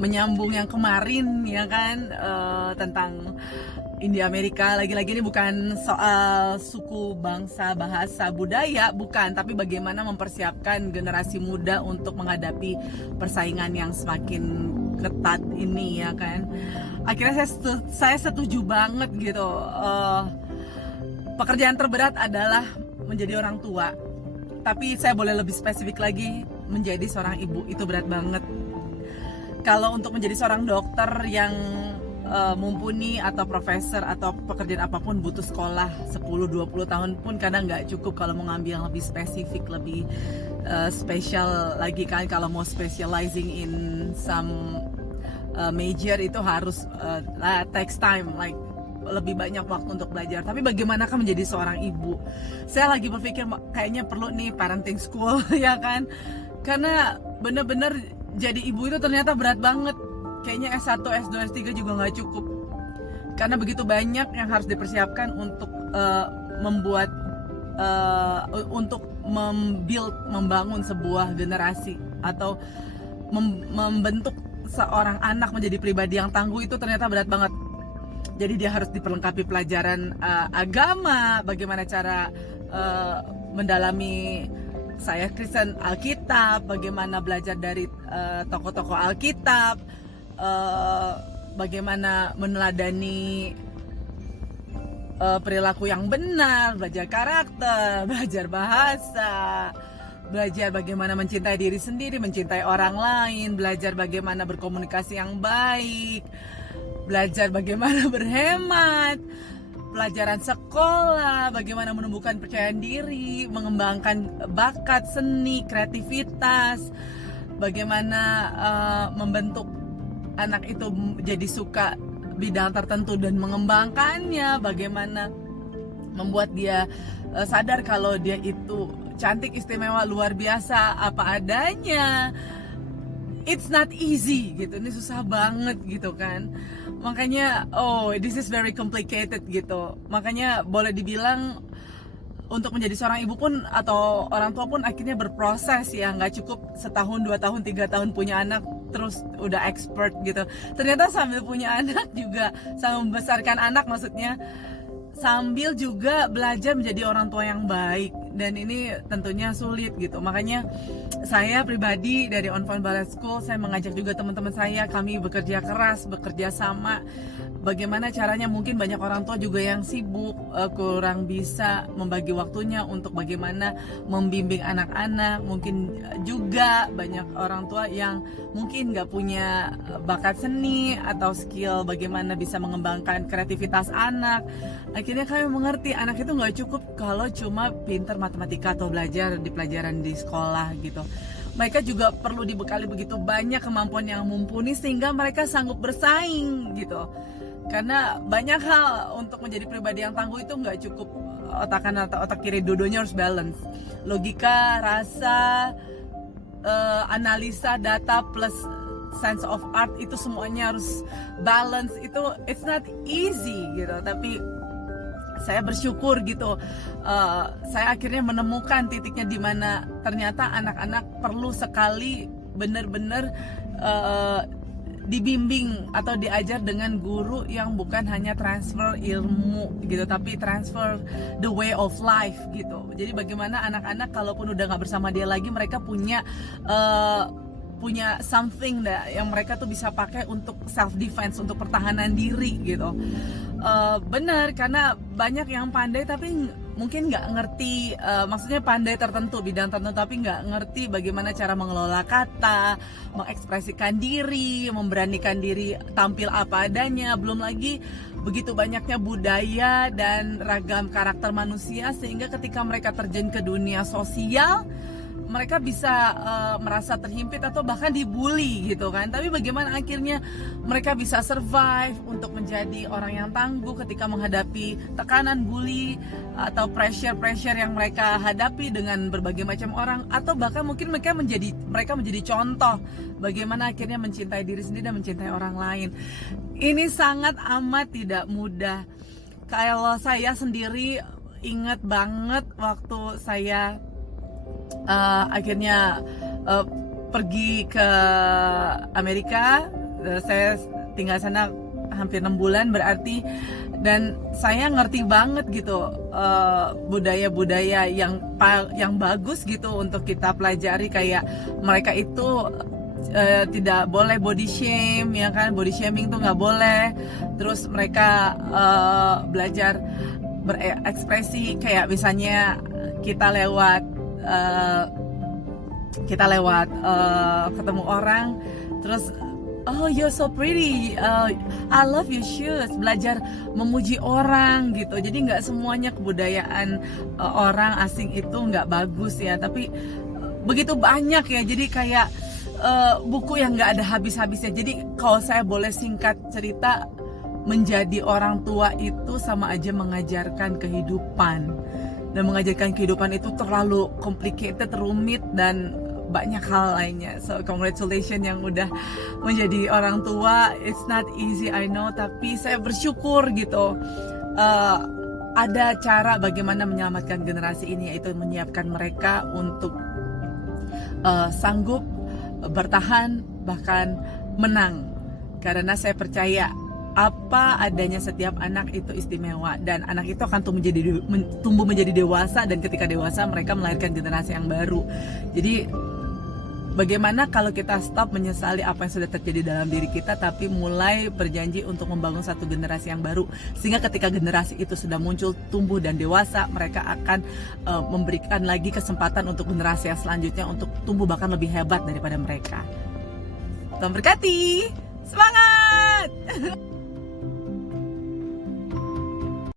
Menyambung yang kemarin ya kan, tentang India Amerika, lagi-lagi ini bukan soal suku, bangsa, bahasa, budaya, bukan, tapi bagaimana mempersiapkan generasi muda untuk menghadapi persaingan yang semakin ketat ini ya kan. Akhirnya saya setuju banget gitu. Pekerjaan terberat adalah menjadi orang tua, tapi saya boleh lebih spesifik lagi, menjadi seorang ibu itu berat banget. Kalau untuk menjadi seorang dokter yang mumpuni atau profesor atau pekerjaan apapun butuh sekolah 10-20 tahun pun kadang nggak cukup kalau mau ngambil yang lebih spesifik, lebih spesial lagi kan. Kalau mau specializing in some major itu harus takes time, like lebih banyak waktu untuk belajar. Tapi bagaimanakah menjadi seorang ibu? Saya lagi berpikir kayaknya perlu nih parenting school ya kan, karena bener-bener jadi ibu itu ternyata berat banget. Kayaknya S1, S2, S3 juga nggak cukup, karena begitu banyak yang harus dipersiapkan untuk membuat, untuk membangun sebuah generasi atau membentuk seorang anak menjadi pribadi yang tangguh. Itu ternyata berat banget. Jadi dia harus diperlengkapi pelajaran agama, bagaimana cara mendalami saya Kristen Alkitab, bagaimana belajar dari tokoh-tokoh Alkitab, bagaimana meneladani perilaku yang benar, belajar karakter, belajar bahasa, belajar bagaimana mencintai diri sendiri, mencintai orang lain, belajar bagaimana berkomunikasi yang baik, belajar bagaimana berhemat, pelajaran sekolah, bagaimana menumbuhkan kepercayaan diri, mengembangkan bakat, seni, kreativitas, bagaimana membentuk anak itu jadi suka bidang tertentu dan mengembangkannya, bagaimana membuat dia sadar kalau dia itu cantik, istimewa, luar biasa, apa adanya. It's not easy gitu, ini susah banget gitu kan. Makanya this is very complicated gitu. Makanya boleh dibilang untuk menjadi seorang ibu pun atau orang tua pun akhirnya berproses ya, nggak cukup setahun, 2 tahun, 3 tahun punya anak terus udah expert gitu. Ternyata sambil punya anak juga, sambil membesarkan anak maksudnya, sambil juga belajar menjadi orang tua yang baik, dan ini tentunya sulit gitu. Makanya saya pribadi dari On Point Ballet School, saya mengajak juga teman-teman saya, kami bekerja keras, bekerja sama. Bagaimana caranya, mungkin banyak orang tua juga yang sibuk, kurang bisa membagi waktunya untuk bagaimana membimbing anak-anak. Mungkin juga banyak orang tua yang mungkin nggak punya bakat seni atau skill bagaimana bisa mengembangkan kreativitas anak. Akhirnya kami mengerti anak itu nggak cukup kalau cuma pintar matematika atau belajar di pelajaran di sekolah gitu. Mereka juga perlu dibekali begitu banyak kemampuan yang mumpuni sehingga mereka sanggup bersaing gitu. Karena banyak hal untuk menjadi pribadi yang tangguh itu nggak cukup otak kanan atau otak kiri, dua-duanya harus balance. Logika, rasa, analisa, data plus sense of art, itu semuanya harus balance. Itu it's not easy gitu, tapi saya bersyukur gitu. Saya akhirnya menemukan titiknya di mana ternyata anak-anak perlu sekali benar-benar dibimbing atau diajar dengan guru yang bukan hanya transfer ilmu gitu, tapi transfer the way of life gitu. Jadi bagaimana anak-anak kalaupun udah nggak bersama dia lagi, mereka punya something yang mereka tuh bisa pakai untuk self defense, untuk pertahanan diri gitu. Benar, karena banyak yang pandai tapi mungkin nggak ngerti, maksudnya pandai tertentu, bidang tertentu, tapi nggak ngerti bagaimana cara mengelola kata, mengekspresikan diri, memberanikan diri tampil apa adanya. Belum lagi begitu banyaknya budaya dan ragam karakter manusia, sehingga ketika mereka terjun ke dunia sosial, mereka bisa merasa terhimpit atau bahkan dibully gitu kan. Tapi bagaimana akhirnya mereka bisa survive untuk menjadi orang yang tangguh ketika menghadapi tekanan, bully, atau pressure yang mereka hadapi dengan berbagai macam orang, atau bahkan mungkin mereka menjadi contoh bagaimana akhirnya mencintai diri sendiri dan mencintai orang lain. Ini sangat amat tidak mudah. Kalau saya sendiri ingat banget waktu saya akhirnya uh, pergi ke Amerika. Saya tinggal sana hampir 6 bulan berarti, dan saya ngerti banget gitu budaya-budaya yang bagus gitu untuk kita pelajari. Kayak mereka itu tidak boleh body shame, ya kan, body shaming tuh nggak boleh. Terus mereka belajar berekspresi, kayak misalnya kita lewat ketemu orang, terus oh, you're so pretty, I love your shoes. Belajar memuji orang gitu. Jadi nggak semuanya kebudayaan orang asing itu nggak bagus ya, tapi begitu banyak ya. Jadi kayak buku yang nggak ada habis-habisnya. Jadi kalau saya boleh singkat cerita, menjadi orang tua itu sama aja mengajarkan kehidupan. Dan mengajarkan kehidupan itu terlalu complicated, rumit, dan banyak hal lainnya. So congratulations yang udah menjadi orang tua. It's not easy, I know, tapi saya bersyukur gitu. Ada cara bagaimana menyelamatkan generasi ini, yaitu menyiapkan mereka untuk sanggup bertahan, bahkan menang. Karena saya percaya apa adanya setiap anak itu istimewa, dan anak itu akan tumbuh menjadi dewasa, dan ketika dewasa mereka melahirkan generasi yang baru. Jadi bagaimana kalau kita stop menyesali apa yang sudah terjadi dalam diri kita, tapi mulai berjanji untuk membangun satu generasi yang baru, sehingga ketika generasi itu sudah muncul, tumbuh dan dewasa, mereka akan memberikan lagi kesempatan untuk generasi yang selanjutnya untuk tumbuh bahkan lebih hebat daripada mereka. Tuhan berkati, semangat!